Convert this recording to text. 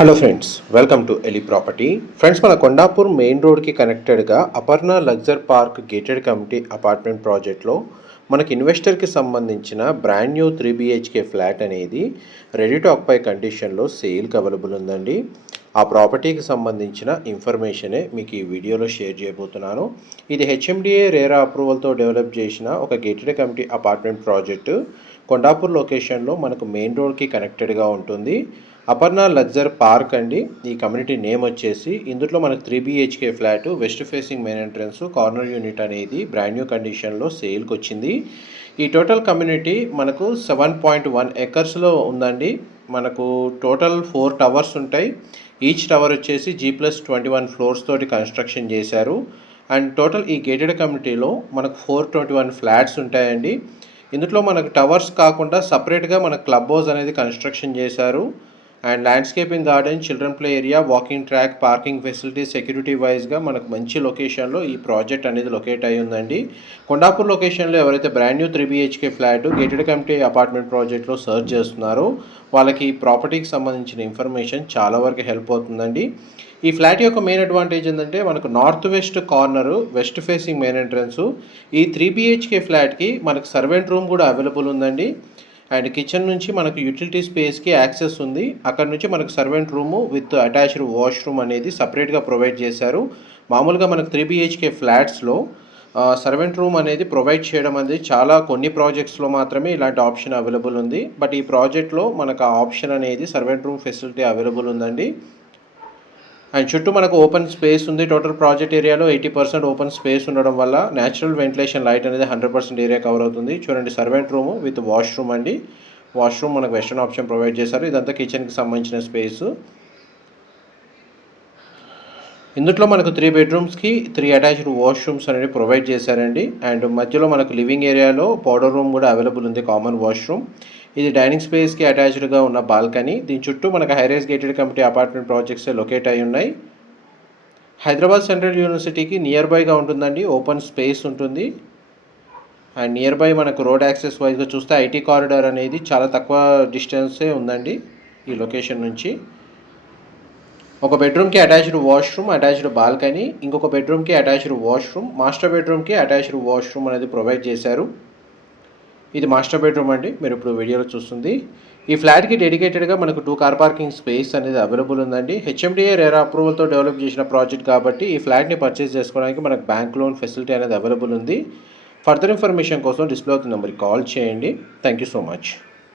Hello friends, welcome to Eli property. Friends, మన Kondapur main రోడ్కి కనెక్టెడ్గా Aparna Luxor park gated community apartment ప్రాజెక్ట్లో మనకి ఇన్వెస్టర్కి సంబంధించిన బ్రాండ్ న్యూ 3 BHK ఫ్లాట్ అనేది రెడీ టు ఆక్యుపై కండిషన్లో సేల్కి అవైలబుల్ ఉందండి. ఆ ప్రాపర్టీకి సంబంధించిన ఇన్ఫర్మేషనే మీకు ఈ వీడియోలో షేర్ చేయబోతున్నాను. ఇది హెచ్ఎండిఏ రేరా అప్రూవల్తో డెవలప్ చేసిన ఒక gated community apartment project Kondapur లొకేషన్లో మనకు మెయిన్ రోడ్కి కనెక్టెడ్గా ఉంటుంది. అపర్ణ లగ్జర్ పార్క్ అండి ఈ కమ్యూనిటీ నేమ్ వచ్చేసి. ఇందులో మనకు 3 BHK flat, west facing main entrance, corner unit అనేది బ్రాండ్ న్యూ కండిషన్లో సేల్కి వచ్చింది. ఈ టోటల్ కమ్యూనిటీ మనకు 7.1 ఎకర్స్లో ఉందండి. మనకు టోటల్ 4 టవర్స్ ఉంటాయి. ఈచ్ టవర్ వచ్చేసి G+21 ఫ్లోర్స్ తోటి కన్స్ట్రక్షన్ చేశారు. అండ్ టోటల్ ఈ గేటెడ్ కమ్యూనిటీలో మనకు 421 ఫ్లాట్స్ ఉంటాయండి. ఇందులో మనకు టవర్స్ కాకుండా సపరేట్గా మనకు క్లబ్ హౌస్ అనేది కన్స్ట్రక్షన్ చేశారు. And landscaping garden, children play area, walking track, parking facility, security వైజ్గా మనకు మంచి లొకేషన్లో ఈ ప్రాజెక్ట్ అనేది లొకేట్ అయి ఉందండి. కొండాపూర్ లొకేషన్లో ఎవరైతే brand new 3 BHK flat gated community apartment ప్రాజెక్ట్లో సర్చ్ చేస్తున్నారో వాళ్ళకి ఈ ప్రాపర్టీకి సంబంధించిన ఇన్ఫర్మేషన్ చాలా వరకు హెల్ప్ అవుతుందండి. ఈ ఫ్లాట్ యొక్క మెయిన్ అడ్వాంటేజ్ ఏంటంటే మనకు north west corner, west facing main entrance. ఈ 3 BHK ఫ్లాట్కి మనకు సర్వెంట్ రూమ్ కూడా అవైలబుల్ ఉందండి. అండ్ కిచెన్ నుంచి మనకు యూటిలిటీ స్పేస్కి యాక్సెస్ ఉంది. అక్కడ నుంచి మనకు servant room with attached washroom అనేది సపరేట్గా ప్రొవైడ్ చేశారు. మామూలుగా మనకు 3 BHK ఫ్లాట్స్లో సర్వెంట్ రూమ్ అనేది ప్రొవైడ్ చేయడం అనేది చాలా కొన్ని ప్రాజెక్ట్స్లో మాత్రమే ఇలాంటి ఆప్షన్ అవైలబుల్ ఉంది. బట్ ఈ ప్రాజెక్ట్లో మనకు ఆ ఆప్షన్ అనేది సర్వెంట్ రూమ్ ఫెసిలిటీ అవైలబుల్ ఉందండి. అండ్ చుట్టూ మనకు ఓపెన్ స్పేస్ ఉంది. టోటల్ ప్రాజెక్ట్ ఏరియాలో 80% ఓపెన్ స్పేస్ ఉండడం వల్ల న్యాచురల్ వెంటిలేషన్ లైట్ అనేది 100% ఏరియా కవర్ అవుతుంది. చూడండి, సర్వెంట్ రూమ్ విత్ వాష్రూమ్ అండి. వాష్రూమ్ మనకు వెస్టర్న్ ఆప్షన్ ప్రొవైడ్ చేశారు. ఇదంతా కిచెన్కి సంబంధించిన స్పేస్. ఇందులో మనకు 3 బెడ్రూమ్స్కి 3 అటాచ్డ్ వాష్రూమ్స్ అనేవి ప్రొవైడ్ చేశారండి. అండ్ మధ్యలో మనకు లివింగ్ ఏరియాలో పౌడర్ రూమ్ కూడా అవైలబుల్ ఉంది, కామన్ వాష్రూమ్. ఇది డైనింగ్ స్పేస్కి అటాచ్డ్గా ఉన్న బాల్కనీ. దీని చుట్టూ మనకు high-rise gated community apartment projects locate అయి ఉన్నాయి. హైదరాబాద్ సెంట్రల్ యూనివర్సిటీకి నియర్ బైగా ఉంటుందండి. ఓపెన్ స్పేస్ ఉంటుంది. అండ్ నియర్ బై మనకు రోడ్ యాక్సెస్ వైజ్గా చూస్తే ఐటీ కారిడార్ అనేది చాలా తక్కువ డిస్టెన్సే ఉందండి ఈ లొకేషన్ నుంచి. ఒక బెడ్రూమ్కి అటాచ్డ్ వాష్రూమ్, అటాచ్డ్ బాల్కనీ, ఇంకొక బెడ్రూమ్కి అటాచ్డ్ వాష్రూమ్, మాస్టర్ బెడ్రూమ్కి అటాచ్డ్ వాష్రూమ్ అనేది ప్రొవైడ్ చేశారు. ఇది మాస్టర్ బెడ్రూమ్ అండి, మీరు ఇప్పుడు వీడియోలో చూస్తుంది. ఈ ఫ్లాట్కి డెడికేటెడ్గా మనకు 2 కార్ పార్కింగ్ స్పేస్ అనేది అవైలబుల్ ఉందండి. హెచ్ఎండిఏ రేరా అప్రూవల్తో డెవలప్ చేసిన ప్రాజెక్ట్ కాబట్టి ఈ ఫ్లాట్ని పర్చేస్ చేసుకోవడానికి మనకు బ్యాంక్ లోన్ ఫెసిలిటీ అనేది అవైలబుల్ ఉంది. ఫర్దర్ ఇన్ఫర్మేషన్ కోసం డిస్ప్లే అవుతున్న నెంబర్కి కాల్ చేయండి. Thank you so much.